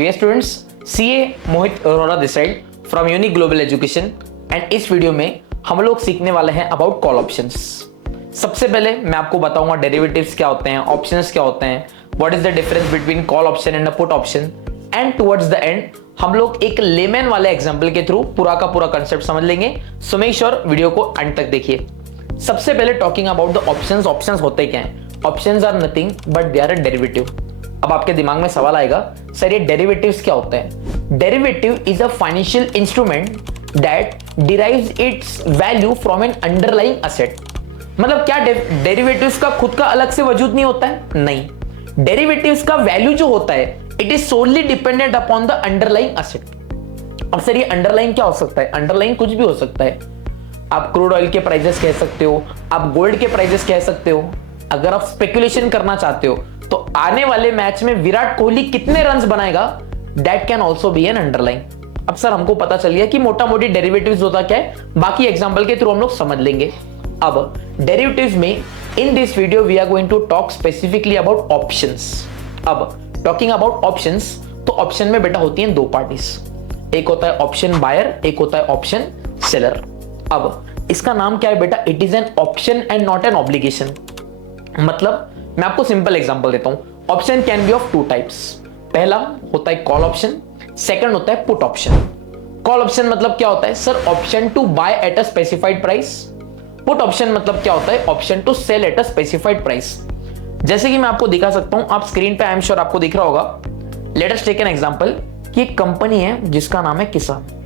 तो ये students, CA Mohit Arora this side from unique global education and इस video में हम लोग सीखने वाले हैं अबाउट कॉल ऑप्शंस। सबसे पहले मैं आपको बताऊंगा डेरिवेटिव्स क्या होते हैं, ऑप्शंस क्या होते हैं, what is the difference between call option and a put option, and towards the end हम लोग एक लेमैन वाले एग्जांपल के थ्रू पूरा का पूरा कंसेप्ट समझ लेंगे। सो मेक श्योर वीडियो को अंत तक देखिए। सबसे पहले talking about the options. Options होते क्या हैं? Options are nothing but they are a derivative. अब आपके दिमाग में सवाल आएगा, सर ये डेरिवेटिव्स क्या होते हैं? Derivative is a financial instrument that derives it's value from N underlying asset. मतलब क्या डेरिवेटिव्स का खुद का अलग से वजूद नहीं होता है? नहीं, डेरिवेटिव्स का वैल्यू जो होता है it is solely dependent upon the underlying asset. अब सर ये अंडरलाइंग क्या हो सकता है? अंडरलाइंग कुछ भी हो सकता है। आप क्रूड ऑयल के प्राइसेस कह सकते हो, आप गोल्ड के प्राइसेस कह सकते हो। अगर आप स्पेकुलेशन करना चाहते हो तो आने वाले मैच में विराट कोहली कितने रन्स बनाएगा, that can also be an underlying. अब सर हमको पता चल गया कि मोटा मोटी डेरिवेटिव्स होता क्या है, बाकी एग्जांपल के थ्रू हम लोग समझ लेंगे। अब डेरिवेटिव्स में in this video we are going to talk specifically about options. अब टॉकिंग अबाउट ऑप्शंस, तो ऑप्शन में बेटा होती हैं दो पार्टीज, एक होता है ऑप्शन बायर, एक होता है ऑप्शन सेलर। अब इसका नाम क्या है बेटा? It is an option and not an obligation. मतलब मैं आपको सिंपल एग्जांपल देता हूं। Option can be of two types. पहला होता है कॉल ऑप्शन, सेकंड होता है पुट ऑप्शन। कॉल ऑप्शन मतलब क्या होता है? Sir option to buy at a specified price. Put option मतलब क्या होता है? Option to sell at a specified price. जैसे कि मैं आपको दिखा सकता हूं, आप स्क्रीन पे आई एम श्योर आपको दिख रहा होगा। Let us take an example कि एक कंपनी है जिसका नाम है किसान।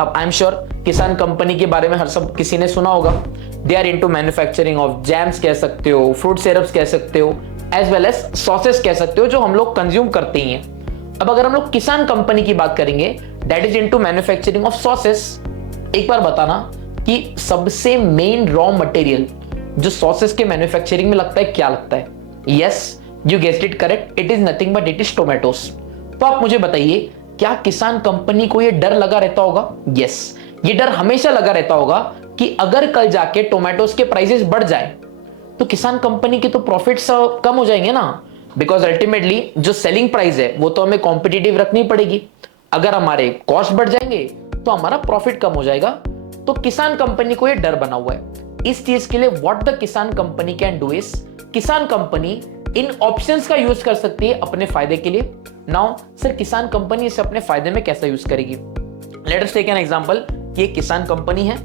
अब I am sure Kisan company के बारे में हर सब किसी ने सुना होगा। They are into manufacturing of jams कह सकते हो, फ्रूट सिरप्स कह सकते हो, एज वेल एज सॉसेस कह सकते हो, जो हम लोग कंज्यूम करते ही हैं। अब अगर हम लोग किसान कंपनी की बात करेंगे that is into manufacturing of sauces, एक बार बताना कि सबसे मेन रॉ मटेरियल जो सॉसेस के मैन्युफैक्चरिंग में लगता है क्या लगता है? Yes, you guessed it correct, it is nothing but it is Tomatoes. तो आप मुझे बताइए, क्या किसान कंपनी को यह डर लगा रहता होगा? यस, ये डर हमेशा लगा रहता होगा कि अगर कल जाके टोमेटोस के प्राइसेस बढ़ जाए तो किसान कंपनी के तो प्रॉफिट्स कम हो जाएंगे ना, बिकॉज अल्टीमेटली जो सेलिंग प्राइस है वो तो हमें कॉम्पिटिटिव रखनी पड़ेगी। अगर हमारे कॉस्ट बढ़ जाएंगे तो हमारा प्रॉफिट कम हो जाएगा। तो किसान कंपनी को ये डर बना हुआ है। इस चीज के लिए व्हाट द किसान कंपनी कैन डू इज, किसान कंपनी इन ऑप्शंस का यूज कर सकती है अपने फायदे के लिए। नाउ सर किसान कंपनी इसे अपने फायदे में कैसे यूज करेगी? Let us take an example कि एक किसान कंपनी है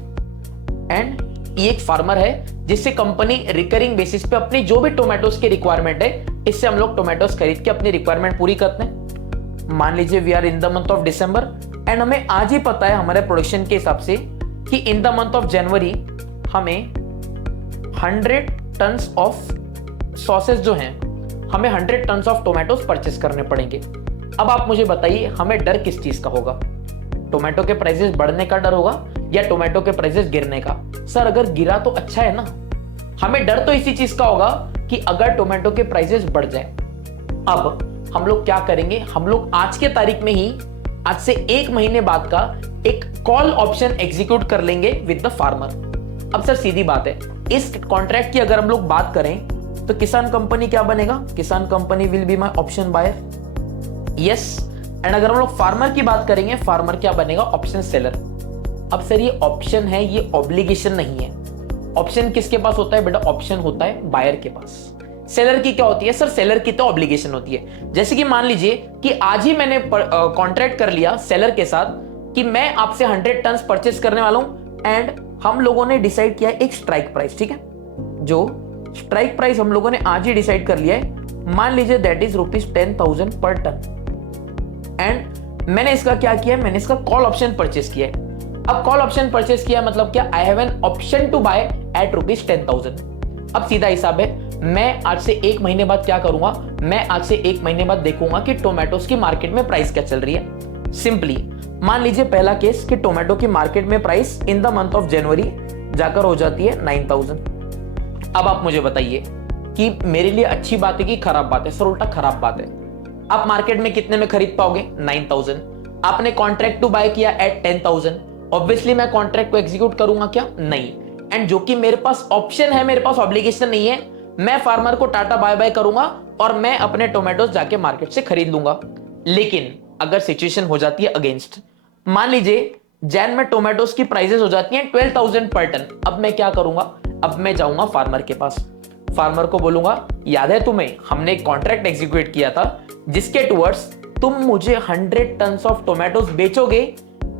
एंड ये एक फार्मर है जिससे कंपनी रिकरिंग बेसिस पे अपनी जो भी टोमेटोस की रिक्वायरमेंट है, इससे हम लोग टोमेटोस खरीद के अपनी रिक्वायरमेंट पूरी करते हैं। मान लीजिए we are in the month of December and हमें आज ही पता है हमारे प्रोडक्शन के हिसाब से कि इन द मंथ ऑफ जनवरी हमें 100 टन्स ऑफ सॉसेस जो हैं, हमें 100 टन्स ऑफ टोमेटोस परचेस करने पड़ेंगे। अब आप मुझे बताइए हमें डर किस चीज का होगा? टोमेटो के प्राइसेस बढ़ने का डर होगा या टोमेटो के प्राइसेस गिरने का? सर अगर गिरा तो अच्छा है ना। हमें डर तो इसी चीज का होगा कि अगर टोमेटो के प्राइसेस बढ़ जाए। अब हम लोग क्या करेंगे? हम लोग आज के तारीख में ही, आज से 1 महीने बाद का एक कॉल ऑप्शन एग्जीक्यूट कर लेंगे विद द फार्मर। अब सर सीधी बात है, इस कॉन्ट्रैक्ट की अगर हम लोग बात करें तो किसान कंपनी क्या बनेगा? किसान company will be my option buyer. Yes, and अगर हम लोग फार्मर की बात करेंगे, फार्मर क्या बनेगा? Option seller. अब सर ये ऑप्शन है, ये ऑब्लिगेशन नहीं है। ऑप्शन किसके पास होता है बेटा? ऑप्शन होता है बायर के पास। सेलर की क्या होती है? सर सेलर की तो ऑब्लिगेशन होती है। जैसे कि मान लीजिए कि आज ही मैंने कॉन्ट्रैक्ट कर लिया सेलर के साथ कि मैं आपसे 100 टन्स परचेस करने वाला हूं एंड हम लोगों ने डिसाइड किया एक स्ट्राइक प्राइस। ठीक है, जो स्ट्राइक प्राइस हम लोगों ने आज ही डिसाइड कर लिया है, मान लीजिए दैट इज ₹10,000 पर टन। एंड मैंने इसका क्या किया है? मैंने इसका कॉल ऑप्शन परचेस किया है। अब कॉल ऑप्शन परचेस किया मतलब क्या? I have an option to buy at ₹10,000। अब सीधा हिसाब है, मैं आज से 1 महीने बाद क्या करूंगा? मैं आज से 1 महीने बाद देखूंगा कि टोमेटोस की मार्केट में प्राइस क्या चल रही है। सिंपली मान लीजिए पहला केस कि टोमेटो की मार्केट में price in the month of January जाकर हो जाती है 9,000। अब आप मुझे बताइए कि मेरे लिए अच्छी बात है कि खराब बात है? सर उल्टा खराब बात है। आप मार्केट में कितने में खरीद पाओगे? 9,000। आपने कॉन्ट्रैक्ट टू बाय किया एट 10,000। ऑब्वियसली मैं कॉन्ट्रैक्ट को एग्जीक्यूट करूंगा क्या? नहीं। एंड जो कि मेरे पास ऑप्शन है, मेरे पास ऑब्लिगेशन नहीं है, मैं फार्मर को टाटा बाय बाय करूंगा और मैं अपने टोमेटोस जाके मार्केट से खरीद लूंगा। लेकिन अगर सिचुएशन हो जाती है अगेंस्ट, मान लीजिए जैन में टोमेटोज की प्राइसेस हो जाती हैं 12,000 पर टन, अब मैं क्या करूंगा, अब मैं जाऊंगा फार्मर के पास, फार्मर को बोलूंगा याद है तुम्हें हमने एक कॉन्ट्रैक्ट एग्जीक्यूट किया था जिसके टुवर्ड्स तुम मुझे 100 टन ऑफ टोमेटोज बेचोगे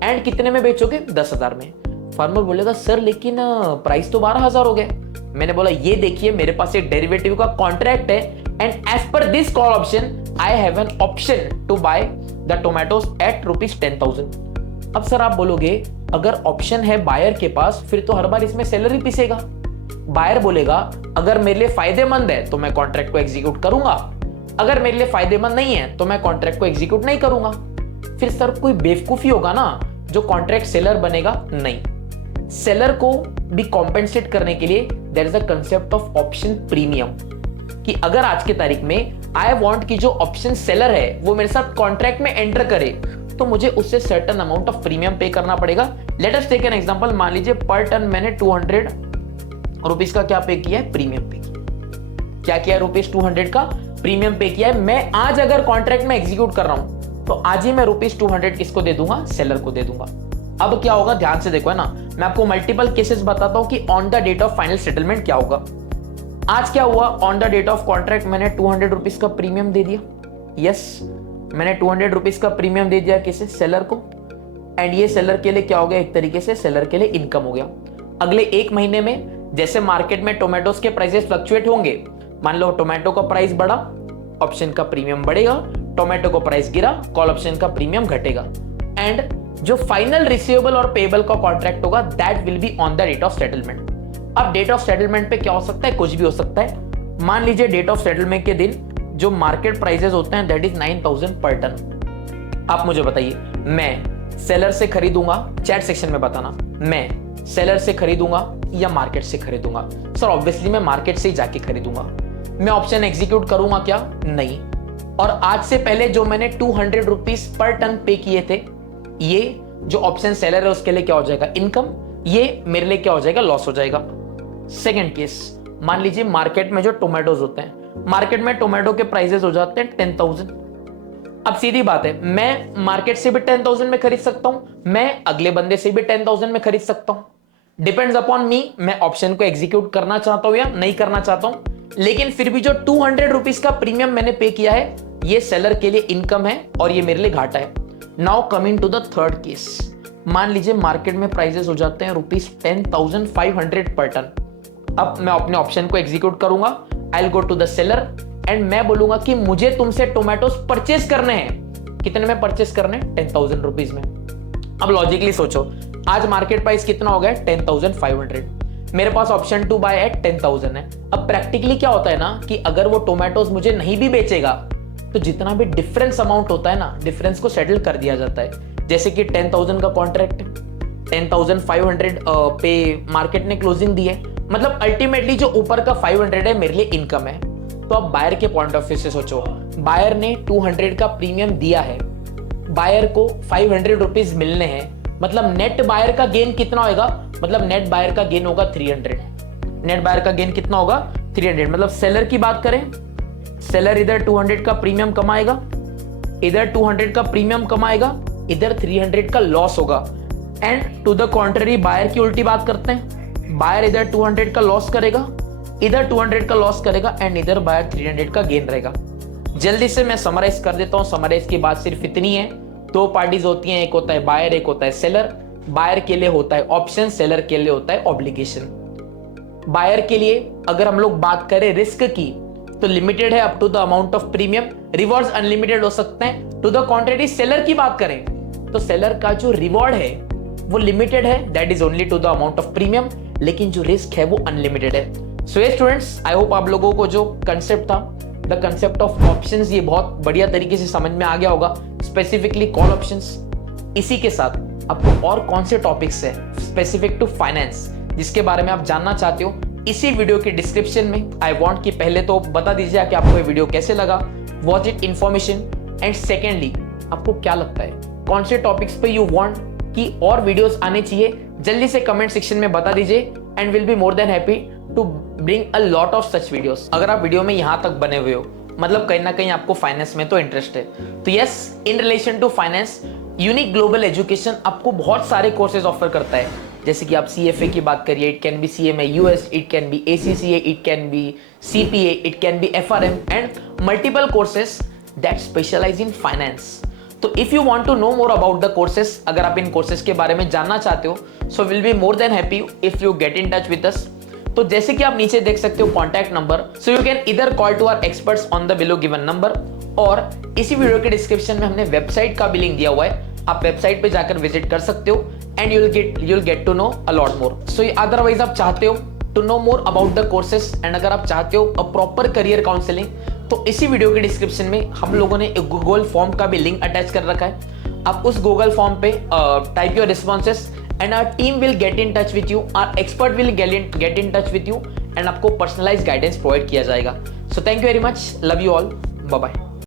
एंड कितने में बेचोगे, 10,000 में। फार्मर बोलेगा सर लेकिन प्राइस तो 12,000 हो गए। मैंने बोला ये देखिए मेरे पास एक डेरिवेटिव का कॉन्ट्रैक्ट है and as per this call option I have an option to buy the tomatoes at ₹10,000। अब सर आप बोलोगे अगर ऑप्शन है बायर के पास फिर तो हर बार इसमें सेलर ही पिसेगा। बायर बोलेगा अगर मेरे लिए फायदेमंद है तो मैं कॉन्ट्रैक्ट को एग्जीक्यूट करूंगा, अगर मेरे लिए फायदेमंद नहीं है तो मैं कॉन्ट्रैक्ट को एग्जीक्यूट नहीं करूंगा। फिर सर कोई बेवकूफी होगा ना जो कॉन्ट्रैक्ट सेलर बनेगा, नहीं। सेलर को भी कॉम्पेंसेट करने के लिए there is a concept of option premium, कि अगर आज की तारीख में आई वांट की जो ऑप्शन सेलर है वो मेरे साथ कॉन्ट्रैक्ट में एंटर करे तो मुझे उससे certain amount of premium pay करना पड़ेगा। Let us take an example, मान लीजिए पर टन मैंने 200 रुपीस का क्या पे किया है, प्रीमियम पे क्या किया है, ₹200 का प्रीमियम पे किया है। मैं आज अगर कॉन्ट्रैक्ट में एग्जीक्यूट कर रहा हूं तो आज ही मैं ₹200 किसको दे दूंगा, सेलर को दे दूंगा। अब क्या होगा ध्यान से देखो, है ना, मैं आपको मल्टीपल केसेस बताता हूं कि on the date of final settlement क्या होगा। आज क्या हुआ, on the date of contract मैंने 200 रुपीस का प्रीमियम दे दिया, यस मैंने 200 रुपीस का प्रीमियम दे दिया किसे, सेलर को, एंड ये सेलर के लिए क्या हो गया, एक तरीके से सेलर के लिए इनकम हो गया। अगले एक महीने में जैसे मार्केट में टोमेटोज के प्राइसेस फ्लक्चुएट होंगे, मान लो टोमेटो का प्राइस बढ़ा, ऑप्शन का प्रीमियम बढ़ेगा, टोमेटो का प्राइस गिरा, कॉल ऑप्शन का प्रीमियम घटेगा, एंड जो फाइनल रिसीवेबल और पेबल का कॉन्ट्रैक्ट होगा that will be on the date of settlement. अब डेट ऑफ सेटलमेंट पे क्या हो सकता है, कुछ भी हो सकता है। मान लीजिए डेट ऑफ सेटलमेंट के दिन जो मार्केट प्राइसेस होते हैं दैट इज 9,000 पर टन। आप मुझे बताइए मैं सेलर से खरीदूंगा, चैट सेक्शन में बताना, मैं सेलर से खरीदूंगा या मार्केट से खरीदूंगा। सर ऑब्वियसली मैं मार्केट से ही जाके खरीदूंगा। मैं ऑप्शन एग्जीक्यूट करूंगा क्या, नहीं। और आज से पहले जो मैंने 200 रुपीस पर टन पे किए थे, ये जो ऑप्शन सेलर है उसके लिए क्या हो जाएगा, इनकम, ये मेरे लिए क्या हो जाएगा, लॉस हो जाएगा। सेकेंड केस, मान लीजिए मार्केट में जो टोमेटोज होते हैं, मार्केट में टोमेटो के प्राइसेस हो जाते हैं 10,000। अब सीधी बात है, मैं मार्केट से भी 10,000 में खरीद सकता हूं, मैं अगले बंदे से भी 10,000 में खरीद सकता हूं, डिपेंड्स अपॉन मी, मैं ऑप्शन को एग्जीक्यूट करना चाहता हूं या नहीं करना चाहता हूं। लेकिन फिर भी जो 200 रुपीस का प्रीमियम मैंने पे किया है ये सेलर के लिए इनकम है और ये मेरे लिए घाटा है। Now coming to the third case, मान लीजिए मार्केट में प्राइसेस हो जाते हैं ₹10,500 पर टन। अब मैं अपने ऑप्शन को एग्जीक्यूट करूंगा, I will go to the seller and मैं बोलूंगा कि मुझे तुमसे टोमेटोज परचेस करने हैं, कितने में परचेस करने हैं, 10,000 रुपीज में। अब लॉजिकली सोचो, आज मार्केट प्राइस कितना हो गया, 10,500, मेरे पास ऑप्शन टू बाय एट 10,000 है। अब प्रैक्टिकली क्या होता है ना कि अगर वो टोमेटोज मुझे नहीं भी बेचेगा तो जितना भी डिफरेंस अमाउंट होता है ना, डिफरेंस को सेटल कर दिया जाता है। जैसे कि 10,000 का कॉन्ट्रैक्ट, 10,500 पे मार्केट ने क्लोजिंग दी है, मतलब अल्टीमेटली जो ऊपर का 500 है मेरे लिए इनकम है। तो अब बायर के पॉइंट ऑफ व्यू से सोचो, बायर ने 200 का प्रीमियम दिया है, बायर को 500 रुपीज मिलने हैं, मतलब नेट बायर का गेन कितना होगा, मतलब नेट बायर का गेन होगा 300। नेट बायर का गेन कितना होगा, 300। मतलब सेलर की बात करें, सेलर इधर 200 का प्रीमियम कमाएगा, इधर 200 का प्रीमियम कमाएगा, इधर 300 का लॉस होगा। And to the contrary buyer की उल्टी बात करते हैं, बायर इधर 200 का लॉस करेगा, इधर 200 का लॉस करेगा एंड इधर बायर 300 का गेन रहेगा। जल्दी से मैं समराइज कर देता हूं। समराइज की बात सिर्फ इतनी है, दो पार्टीज होती हैं, एक होता है बायर, एक होता है सेलर। बायर के लिए होता है ऑप्शन, सेलर के लिए होता है ऑब्लिगेशन। बायर के लिए अगर हम लोग बात करें रिस्क की तो लिमिटेड है up to the amount of premium, rewards unlimited हो सकते हैं। टू द कॉन्ट्ररी सेलर की बात करें तो सेलर का जो रिवॉर्ड है वो लिमिटेड है, that is only to the amount of premium, लेकिन जो रिस्क है वो अनलिमिटेड है। सो ये स्टूडेंट्स, आई होप आप लोगों को जो कंसेप्ट था, द कंसेप्ट ऑफ ऑप्शंस, ये बहुत बढ़िया तरीके से समझ में आ गया होगा, स्पेसिफिकली कॉल ऑप्शंस। इसी के साथ आपको और कौन से टॉपिक्स है स्पेसिफिक टू फाइनेंस जिसके बारे में आप जानना चाहते हो, इसी वीडियो के डिस्क्रिप्शन में आई वांट कि पहले तो बता दीजिए कि आपको ये वीडियो कैसे लगा, watch it information, and secondly आपको क्या लगता है कौन से टॉपिक्स पे यू वांट कि और वीडियोस आने चाहिए, जल्दी से कमेंट सेक्शन में बता दीजिए and will be more than happy to bring a lot of such videos. अगर आप वीडियो में यहाँ तक बने हुए हो, मतलब कहीं ना कहीं आपको फाइनेंस में तो इंटरेस्ट है। तो yes, in relation to finance unique global education आपको बहुत सारे कोर्सेज ऑफर करता है। जैसे कि आप CFA की बात करिए, it can be CMA US, it can be ACCA, it can be CPA, it can be FRM and multiple courses that specialise in finance. तो if you want to know more about the courses, अगर आप इन courses के बारे में जानना चाहते हो, so will be more than happy if you get in touch with us. तो जैसे कि आप नीचे देख सकते हो contact number, so you can इधर call to our experts on the below given number, और इसी वीडियो के डिस्क्रिप्शन में हमने वेबसाइट का भी लिंक दिया हुआ है, आप वेबसाइट पे जाकर विजिट कर सकते हो and you'll get to know a lot more. So otherwise आप चाहते हो to know more about the courses and अगर आप चाहते हो अ प्रॉपर करियर काउंसलिंग, तो इसी वीडियो के डिस्क्रिप्शन में हम लोगों ने एक गूगल फॉर्म का भी लिंक अटैच कर रखा है। आप उस गूगल फॉर्म पे type your responses and our team will get in touch with you, our expert will get in touch with you and आपको पर्सनलाइज गाइडेंस प्रोवाइड किया जाएगा। So thank you very much, love you all, bye bye.